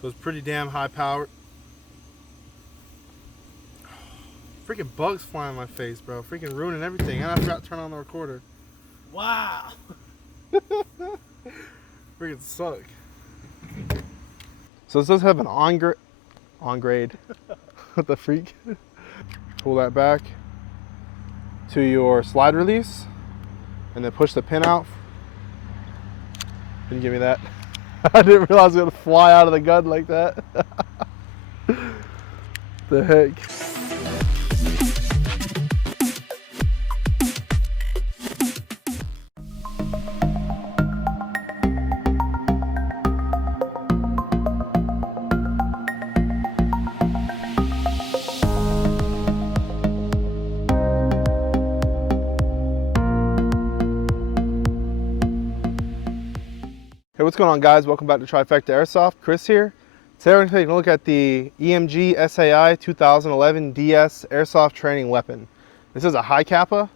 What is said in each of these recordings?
So it's pretty damn high powered. Freaking bugs flying in my face, bro. Freaking ruining everything. And I forgot to turn on the recorder. Wow. Freaking suck. So this does have an on grade. What the freak? Pull that back to your slide release and then push the pin out. Can you give me that? I didn't realize it would fly out of the gun like that. The heck? Hey, what's going on, guys? Welcome back to TriFecta Airsoft. Chris here. Today we're going to take a look at the EMG SAI 2011 DS Airsoft Training Weapon. This is a hi-capa,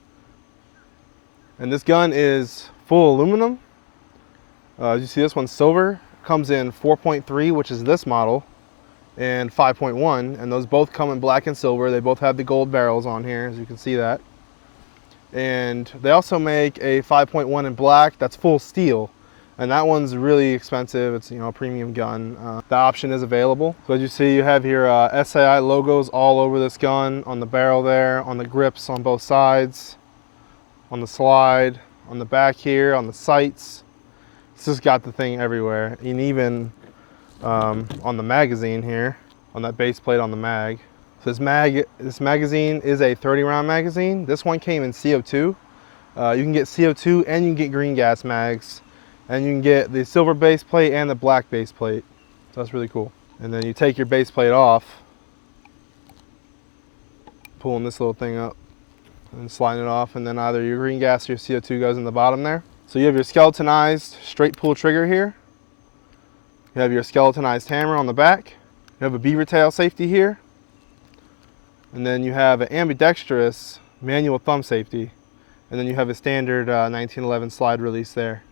and this gun is full aluminum. As you see, this one's silver. Comes in 4.3, which is this model, and 5.1, and those both come in black and silver. They both have the gold barrels on here, as you can see that. And they also make a 5.1 in black that's full steel. And that one's really expensive. It's, a premium gun. The option is available. So as you see, you have your SAI logos all over this gun, on the barrel there, on the grips on both sides, on the slide, on the back here, on the sights. It's just got the thing everywhere. And even on the magazine here, on that base plate on the mag. So this magazine is a 30-round magazine. This one came in CO2. You can get CO2 and you can get green gas mags. And you can get the silver base plate and the black base plate. So that's really cool. And then you take your base plate off, pulling this little thing up and sliding it off, and then either your green gas or your CO2 goes in the bottom there. So you have your skeletonized straight pull trigger here. You have your skeletonized hammer on the back. You have a beaver tail safety here. And then you have an ambidextrous manual thumb safety. And then you have a standard 1911 slide release there.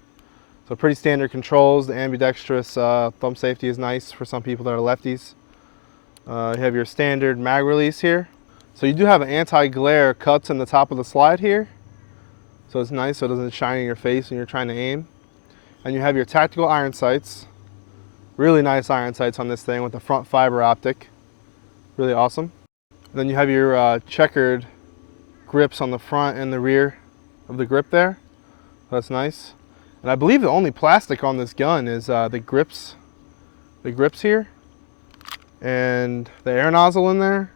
So pretty standard controls. The ambidextrous thumb safety is nice for some people that are lefties. You have your standard mag release here. So you do have an anti-glare cuts in the top of the slide here. So it's nice so it doesn't shine in your face when you're trying to aim. And you have your tactical iron sights. Really nice iron sights on this thing with the front fiber optic. Really awesome. And then you have your checkered grips on the front and the rear of the grip there. That's nice. And I believe the only plastic on this gun is the grips here, and the air nozzle in there,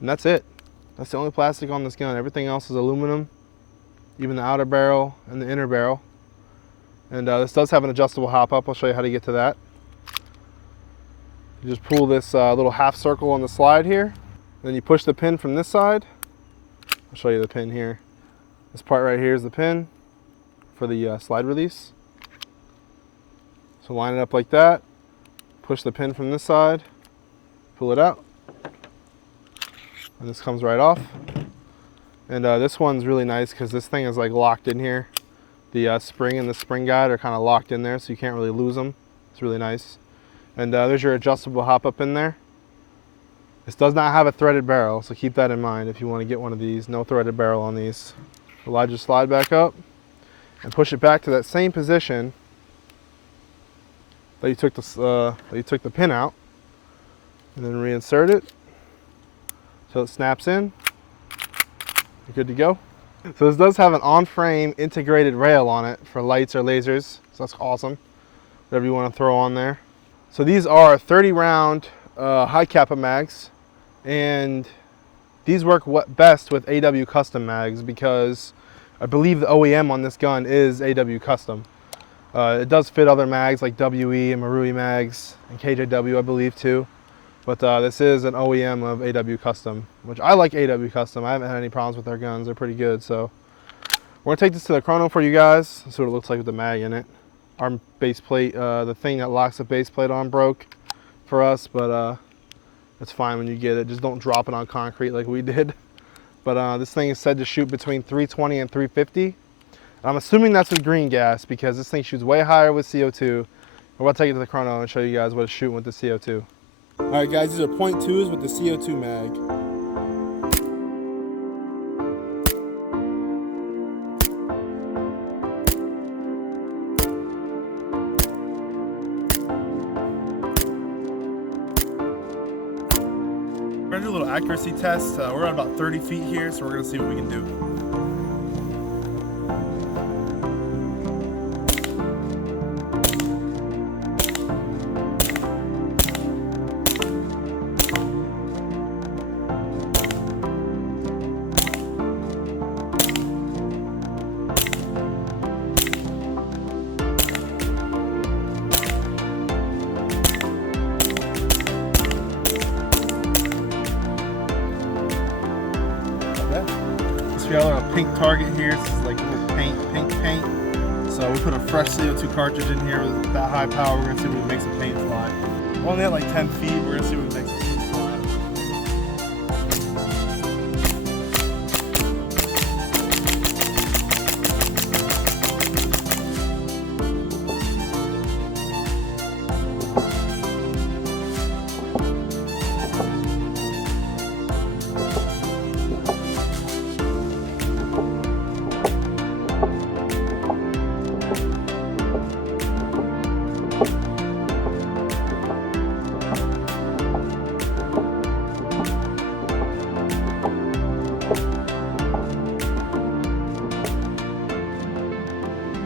and that's it. That's the only plastic on this gun. Everything else is aluminum, even the outer barrel and the inner barrel. And this does have an adjustable hop up. I'll show you how to get to that. You just pull this little half circle on the slide here, then you push the pin from this side. I'll show you the pin here. This part right here is the pin for the slide release. So line it up like that, push the pin from this side, pull it out, and this comes right off. And this one's really nice because this thing is like locked in here. The spring and the spring guide are kind of locked in there, so you can't really lose them. It's really nice. And there's your adjustable hop up in there. This does not have a threaded barrel, so keep that in mind if you want to get one of these. No threaded barrel on these. Slide your slide back up and push it back to that same position that you took the pin out, and then reinsert it so it snaps in. You're good to go. So this does have an on-frame integrated rail on it for lights or lasers, so that's awesome. Whatever you want to throw on there. So these are 30-round hi-capa mags, and these work best with AW custom mags because I believe the OEM on this gun is AW Custom. It does fit other mags like WE and Marui mags and KJW, I believe, too. But this is an OEM of AW Custom, which I like AW Custom. I haven't had any problems with their guns. They're pretty good. So we're going to take this to the chrono for you guys. That's what it looks like with the mag in it. Our base plate, the thing that locks the base plate on broke for us, but it's fine when you get it. Just don't drop it on concrete like we did. But this thing is said to shoot between 320 and 350. And I'm assuming that's with green gas because this thing shoots way higher with CO2. We're about to take it to the chrono and show you guys what it's shooting with the CO2. All right, guys, these are .2s with the CO2 mag. We're gonna do a little accuracy test. We're at about 30 feet here, so we're gonna see what we can do. We got a pink target here. This is like a little pink paint. So we put a fresh CO2 cartridge in here with that high power. We're gonna see if we can make some paint fly. We're only at like 10 feet. We're gonna see if we can make some paint fly.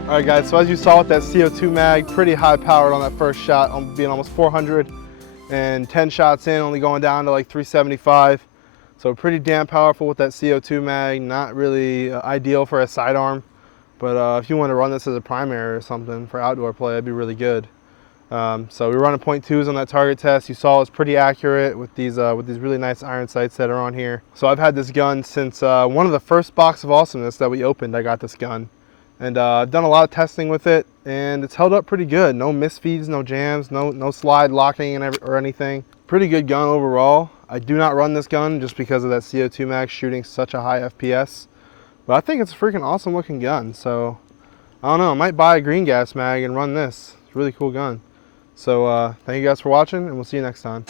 All right, guys, so as you saw with that CO2 mag, pretty high powered on that first shot, being almost 400, and 10 shots in, only going down to like 375. So pretty damn powerful with that CO2 mag. Not really ideal for a sidearm, but if you want to run this as a primary or something for outdoor play, that'd be really good. So we were running .2s on that target test. You saw it's pretty accurate with these really nice iron sights that are on here. So I've had this gun since one of the first box of awesomeness that we opened. I got this gun. And I've done a lot of testing with it, and it's held up pretty good. No misfeeds, no jams, no slide locking or anything. Pretty good gun overall. I do not run this gun just because of that CO2 mag shooting such a high FPS. But I think it's a freaking awesome looking gun. So I don't know, I might buy a green gas mag and run this. It's a really cool gun. So thank you guys for watching, and we'll see you next time.